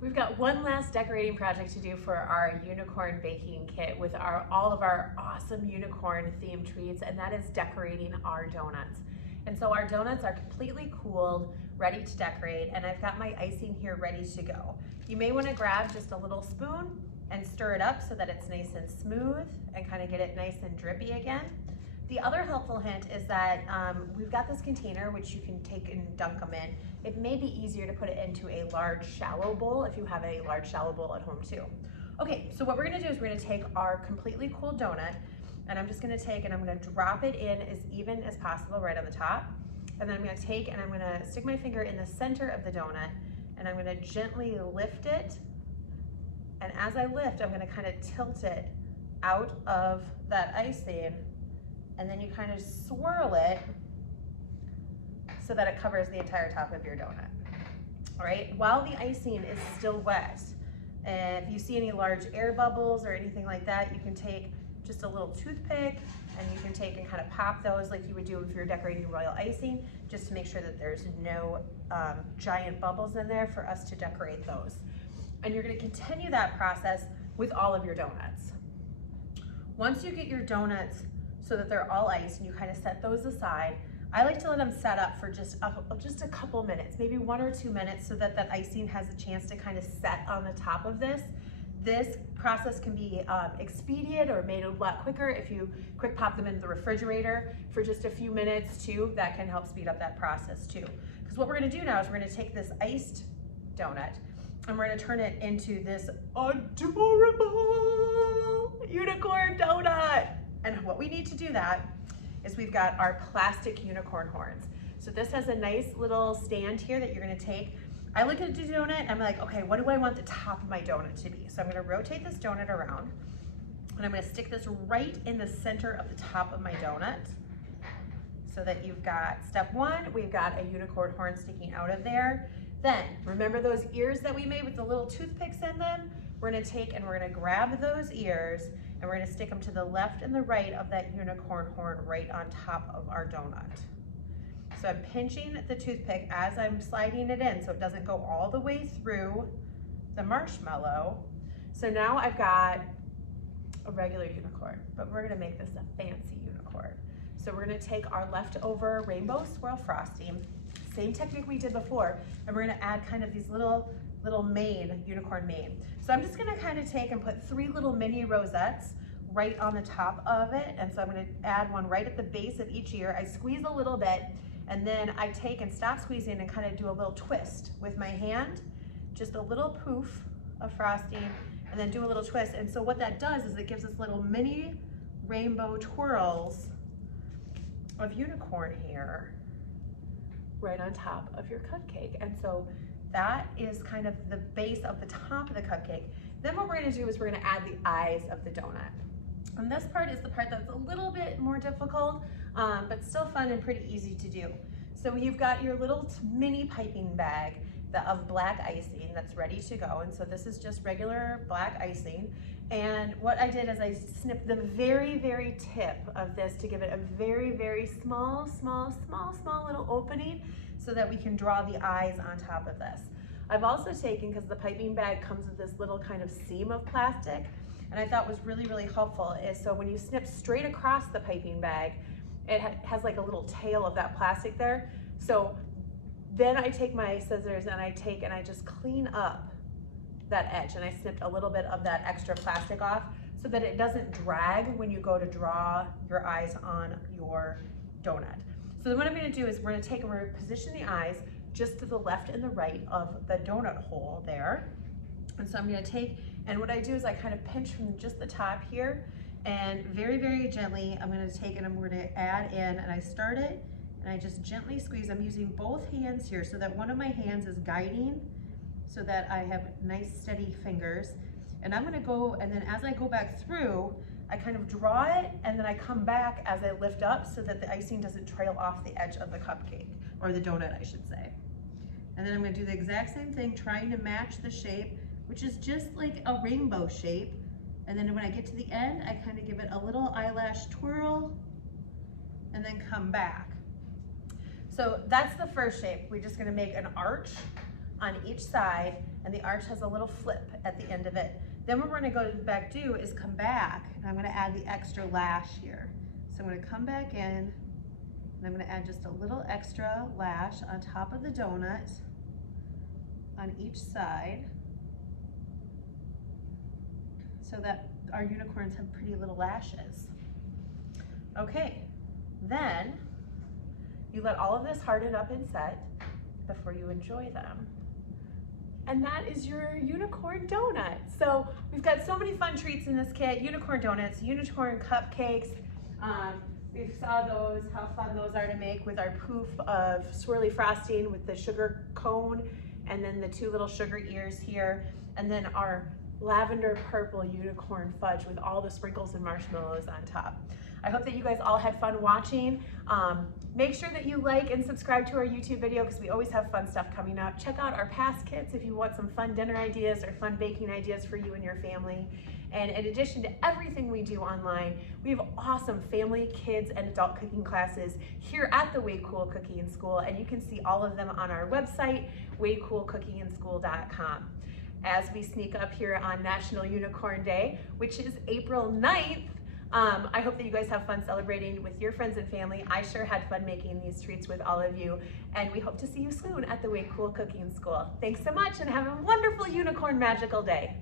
We've got one last decorating project to do for our unicorn baking kit with all of our awesome unicorn themed treats, and that is decorating our donuts. And so our donuts are completely cooled, ready to decorate, and I've got my icing here ready to go. You may want to grab just a little spoon and stir it up so that it's nice and smooth and kind of get it nice and drippy again. The other helpful hint is that we've got this container which you can take and dunk them in. It may be easier to put it into a large shallow bowl if you have a large shallow bowl at home too. Okay, so what we're gonna do is we're gonna take our completely cooled donut, and I'm just gonna take and I'm gonna drop it in as even as possible right on the top. And then I'm gonna take and I'm gonna stick my finger in the center of the donut, and I'm gonna gently lift it. And as I lift, I'm gonna kind of tilt it out of that icing, and then you kind of swirl it so that it covers the entire top of your donut. All right, while the icing is still wet, if you see any large air bubbles or anything like that, you can take just a little toothpick and you can take and kind of pop those like you would do if you're decorating royal icing, just to make sure that there's no giant bubbles in there for us to decorate those. And you're gonna continue that process with all of your donuts. Once you get your donuts so that they're all iced and you kind of set those aside, I like to let them set up for just a couple minutes, maybe 1 or 2 minutes, so that that icing has a chance to kind of set on the top of this. This process can be expedited or made a lot quicker if you quick pop them into the refrigerator for just a few minutes too. That can help speed up that process too. Because what we're gonna do now is we're gonna take this iced donut and we're gonna turn it into this adorable unicorn donut. And what we need to do that is we've got our plastic unicorn horns. So this has a nice little stand here that you're gonna take. I look at the donut and I'm like, okay, what do I want the top of my donut to be? So I'm gonna rotate this donut around and I'm gonna stick this right in the center of the top of my donut so that you've got step one, we've got a unicorn horn sticking out of there. Then remember those ears that we made with the little toothpicks in them? We're gonna take and we're gonna grab those ears and we're gonna stick them to the left and the right of that unicorn horn right on top of our donut. So I'm pinching the toothpick as I'm sliding it in so it doesn't go all the way through the marshmallow. So now I've got a regular unicorn, but we're gonna make this a fancy unicorn. So we're gonna take our leftover rainbow swirl frosting, same technique we did before, and we're gonna add kind of these little unicorn mane. So I'm just gonna kind of take and put 3 little mini rosettes right on the top of it. And so I'm gonna add one right at the base of each ear. I squeeze a little bit, and then I take and stop squeezing and kind of do a little twist with my hand, just a little poof of frosting, and then do a little twist. And so what that does is it gives us little mini rainbow twirls of unicorn hair right on top of your cupcake. And so that is kind of the base of the top of the cupcake. Then what we're gonna do is we're gonna add the eyes of the donut. And this part is the part that's a little bit more difficult, but still fun and pretty easy to do. So you've got your little mini piping bag of black icing that's ready to go. And so this is just regular black icing. And what I did is I snipped the very, very tip of this to give it a very, very small little opening so that we can draw the eyes on top of this. I've also taken, because the piping bag comes with this little kind of seam of plastic, and I thought was really, really helpful is so when you snip straight across the piping bag, it has like a little tail of that plastic there. So then I take my scissors and I just clean up that edge, and I snipped a little bit of that extra plastic off so that it doesn't drag when you go to draw your eyes on your donut. So then what I'm gonna do is we're gonna take and we're gonna position the eyes just to the left and the right of the donut hole there. And so I'm gonna take, and what I do is I kind of pinch from just the top here, and very, very gently, I'm gonna take and I'm gonna add in, and I start it, and I just gently squeeze. I'm using both hands here so that one of my hands is guiding so that I have nice steady fingers. And I'm gonna go, and then as I go back through, I kind of draw it, and then I come back as I lift up so that the icing doesn't trail off the edge of the cupcake, or the donut I should say. And then I'm gonna do the exact same thing, trying to match the shape, which is just like a rainbow shape. And then when I get to the end, I kind of give it a little eyelash twirl and then come back. So that's the first shape. We're just gonna make an arch on each side, and the arch has a little flip at the end of it. Then what we're gonna go back do is come back, and I'm gonna add the extra lash here. So I'm gonna come back in, and I'm gonna add just a little extra lash on top of the donut on each side, so that our unicorns have pretty little lashes. Okay, then you let all of this harden up and set before you enjoy them. And that is your unicorn donut. So we've got so many fun treats in this kit: unicorn donuts, unicorn cupcakes. We saw those, how fun those are to make with our poof of swirly frosting with the sugar cone, and then the 2 little sugar ears here, and then our lavender purple unicorn fudge with all the sprinkles and marshmallows on top. I hope that you guys all had fun watching. Make sure that you like and subscribe to our YouTube video, because we always have fun stuff coming up. Check out our past kits if you want some fun dinner ideas or fun baking ideas for you and your family. And in addition to everything we do online, we have awesome family, kids, and adult cooking classes here at the Way Cool Cooking and School, and you can see all of them on our website, waycoolcookingandschool.com. As we sneak up here on National Unicorn Day, which is April 9th, I hope that you guys have fun celebrating with your friends and family. I sure had fun making these treats with all of you, and we hope to see you soon at the Way Cool Cooking School. Thanks so much, and have a wonderful unicorn magical day.